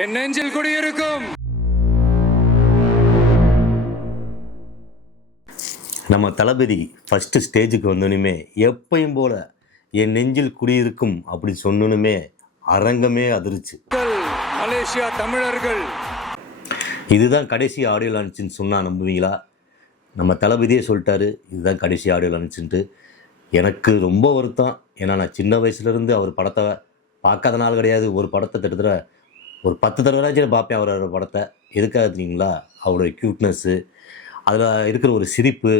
என் நெஞ்சில் குடியிருக்கும். நம்ம தளபதி ஃபஸ்ட்டு ஸ்டேஜுக்கு வந்தோன்னுமே எப்பயும் போல் என் நெஞ்சில் குடியிருக்கும் அப்படி சொன்னோன்னுமே அரங்கமே அதிர்ச்சு. மலேசியா தமிழர்கள், இதுதான் கடைசி ஆடியோ லான்ச்சுன்னு சொன்னால் நம்புவீங்களா? நம்ம தளபதியே சொல்லிட்டாரு இதுதான் கடைசி ஆடியோ லான்ச்சுன்ட்டு. எனக்கு ரொம்ப வருத்தம். ஏன்னா நான் சின்ன வயசுலேருந்து அவர் படத்தை பார்க்காத நாள் கிடையாது. ஒரு படத்தை கிட்டத்தட்ட ஒரு 10 தடவையாச்சும் பார்ப்பேன் அவரோட படத்தை. எதுக்காக தெரியுங்களா? அவரோட க்யூட்னஸ்ஸு, அதில் இருக்கிற ஒரு சிரிப்பு,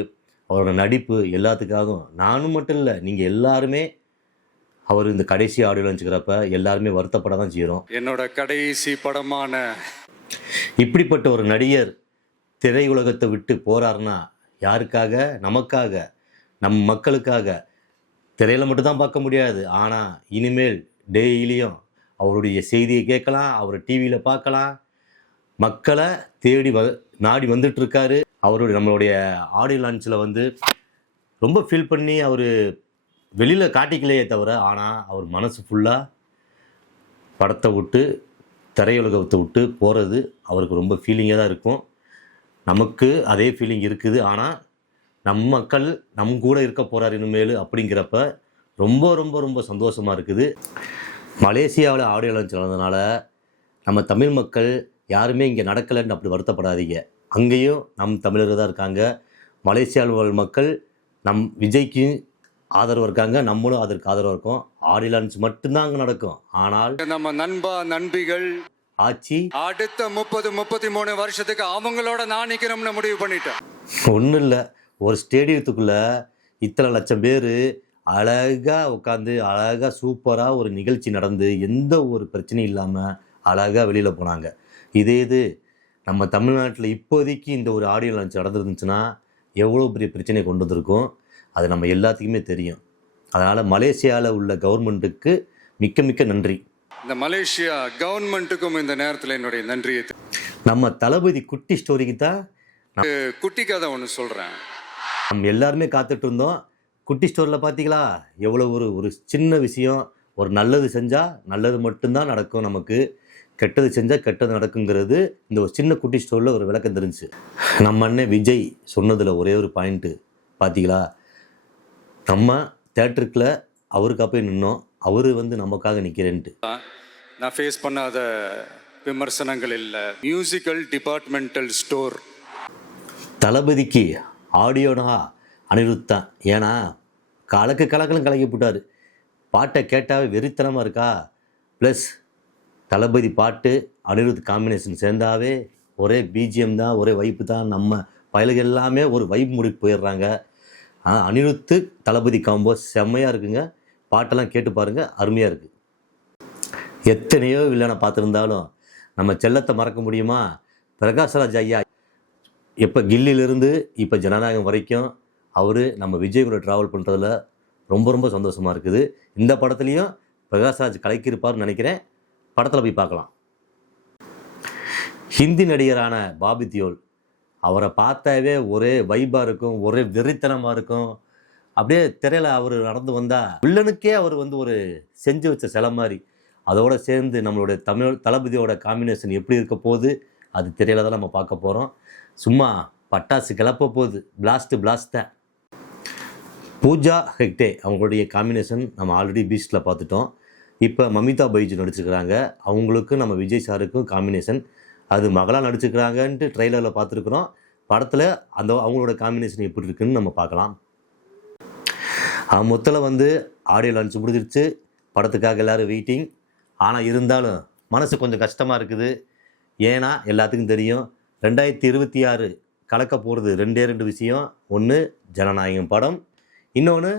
அவரோட நடிப்பு எல்லாத்துக்காகவும். நானும் மட்டும் இல்லை, நீங்கள் எல்லாருமே அவர் இந்த கடைசி ஆடியோ லான்ச்சுக்கிறப்ப எல்லாருமே வருத்தப்பட தான் செய்கிறோம். என்னோட கடைசி படமான இப்படிப்பட்ட ஒரு நடிகர் திரையுலகத்தை விட்டு போகிறாருன்னா யாருக்காக? நமக்காக, நம் மக்களுக்காக. திரையில் மட்டும்தான் பார்க்க முடியாது. ஆனால் இனிமேல் டெய்லியும் அவருடைய செய்தியை கேட்கலாம், அவரை டிவியில் பார்க்கலாம். மக்களை தேடி நாடி வந்துட்டுருக்காரு. அவருடைய நம்மளுடைய ஆடியோ லான்ச்சில் வந்து ரொம்ப ஃபீல் பண்ணி அவர் வெளியில் காட்டிக்கலையே தவிர, ஆனால் அவர் மனசு ஃபுல்லாக படத்தை விட்டு திரையுலகத்தை விட்டு போகிறது அவருக்கு ரொம்ப ஃபீலிங்காக தான் இருக்கும். நமக்கு அதே ஃபீலிங் இருக்குது. ஆனால் நம் மக்கள் நம் கூட இருக்க போகிறார் இனிமேல் அப்படிங்கிறப்ப ரொம்ப ரொம்ப ரொம்ப சந்தோஷமாக இருக்குது. மலேசியாவில் ஆடியோ லான்ச் நடந்ததுனால நம்ம தமிழ் மக்கள் யாருமே இங்கே நடக்கலைன்னு அப்படி வருத்தப்படாதீங்க. அங்கேயும் நம் தமிழர்கள் தான் இருக்காங்க. மலேசியாவில் மக்கள் நம் விஜய்க்கு ஆதரவு இருக்காங்க, நம்மளும் அதற்கு ஆதரவு இருக்கோம். ஆடியோ லான்ச் மட்டும்தான் அங்கே நடக்கும். ஆனால் நம்ம நண்பா நண்பிகள் ஆட்சி அடுத்த 30-33 வருஷத்துக்கு அவங்களோட நான் நிற்கிறோம்னு முடிவு பண்ணிட்டேன். ஒன்றும் இல்லை, ஒரு ஸ்டேடியத்துக்குள்ளே இத்தனை லட்சம் பேர் அழகாக உட்காந்து அழகாக சூப்பராக ஒரு நிகழ்ச்சி நடந்து எந்த ஒரு பிரச்சனையும் இல்லாமல் அழகாக வெளியில் போனாங்க. இது நம்ம தமிழ்நாட்டில் இப்போதைக்கு இந்த ஒரு ஆடியோ லான்ச் நடந்துருந்துச்சுன்னா எவ்வளோ பெரிய பிரச்சனையை கொண்டு வந்திருக்கும். அது நம்ம எல்லாத்துக்குமே தெரியும். அதனால் மலேசியாவில் உள்ள கவர்மெண்ட்டுக்கு மிக்க மிக்க நன்றி. இந்த மலேசியா கவர்மெண்ட்டுக்கும் இந்த நேரத்தில் என்னுடைய நன்றியை. நம்ம தளபதி குட்டி ஸ்டோரிக்கு தான் குட்டி கதை ஒன்று சொல்கிறேன். நம்ம எல்லாருமே காத்துட்டு இருந்தோம். குட்டி ஸ்டோரியில் பார்த்தீங்களா எவ்வளோ ஒரு சின்ன விஷயம். ஒரு நல்லது செஞ்சால் நல்லது மட்டும்தான் நடக்கும், நமக்கு கெட்டது செஞ்சால் கெட்டது நடக்குங்கிறது இந்த ஒரு சின்ன குட்டி ஸ்டோரியில் ஒரு விளக்கம் தெரிஞ்சு. நம்ம அண்ணன் விஜய் சொன்னதில் ஒரே ஒரு பாயிண்ட்டு பார்த்தீங்களா, நம்ம தேட்டருக்குள்ள அவருக்காக போய் நின்னோம், அவர் வந்து நமக்காக நிற்கிறேன்ட்டு. நான் ஃபேஸ் பண்ணாத விமர்சனங்கள் இல்லை. மியூசிக்கல் டிபார்ட்மெண்டல் ஸ்டோர் தளபதிக்கு ஆடியோனா அனிருத்தான். ஏன்னா கலக்கலும் கலக்கி போட்டார். பாட்டை கேட்டாவே வெறித்தனமாக இருக்கா. ப்ளஸ் தளபதி பாட்டு அனிருத் காம்பினேஷன் சேர்ந்தாவே ஒரே பிஜிஎம் தான், ஒரே வைப்பு தான். நம்ம பயலுகள் எல்லாமே ஒரு வைப் முடிக்கு போயிடுறாங்க. அனிருத்து தளபதி காம்போ செம்மையாக இருக்குங்க. பாட்டெல்லாம் கேட்டு பாருங்கள், அருமையாக இருக்குது. எத்தனையோ வில்லனை பார்த்துருந்தாலும் நம்ம செல்லத்தை மறக்க முடியுமா? பிரகாஷ்ராஜ் ஐயா எப்போ கில்லிலிருந்து இப்போ ஜனநாயகம் வரைக்கும் அவர் நம்ம விஜய் கூட ட்ராவல் பண்ணுறதுல ரொம்ப ரொம்ப சந்தோஷமாக இருக்குது. இந்த படத்துலேயும் பிரகாஷ்ராஜ் கலக்கியிருப்பார்னு நினைக்கிறேன். படத்தில் போய் பார்க்கலாம். ஹிந்தி நடிகரான பாபி தியோல், அவரை பார்த்தாவே ஒரே வைப்பாக இருக்கும், ஒரே வெறித்தனமாக இருக்கும். அப்படியே திரையில் அவர் நடந்து வந்தால் வில்லனுக்கே அவர் வந்து ஒரு செஞ்சு வச்ச சிலை மாதிரி. அதோடு சேர்ந்து நம்மளுடைய தளபதியோட காம்பினேஷன் எப்படி இருக்க போகுது அது திரையில் தான் நம்ம பார்க்க போகிறோம். சும்மா பட்டாசு கிளப்ப போகுது, பிளாஸ்ட் தான். பூஜா ஹெக்டே அவங்களுடைய காம்பினேஷன் நம்ம ஆல்ரெடி பீஸ்டில் பார்த்துட்டோம். இப்போ மமிதா பைஜு நடிச்சுக்கிறாங்க. அவங்களுக்கும் நம்ம விஜய் சாருக்கும் காம்பினேஷன் அது மகளாக நடிச்சுக்கிறாங்கன்ட்டு ட்ரெய்லரில் பார்த்துருக்குறோம். படத்தில் அவங்களோட காம்பினேஷன் எப்படி இருக்குன்னு நம்ம பார்க்கலாம். மொத்தத்தில் வந்து ஆடியோ லான்ச் முடிஞ்சிருச்சு. படத்துக்காக எல்லோரும் வெயிட்டிங். ஆனால் இருந்தாலும் மனசு கொஞ்சம் கஷ்டமாக இருக்குது. ஏன்னா எல்லாத்துக்கும் தெரியும் 2026 கலக்க போகிறது ரெண்டு விஷயம். ஒன்று ஜனநாயகம் படம், இன்னொன்று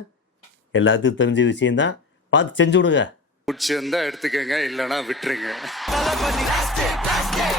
எல்லாத்துக்கும் தெரிஞ்ச விஷயந்தான். பார்த்து செஞ்சு விடுங்க. பிடிச்சிருந்தா எடுத்துக்கங்க, இல்லைன்னா விட்டுருங்க.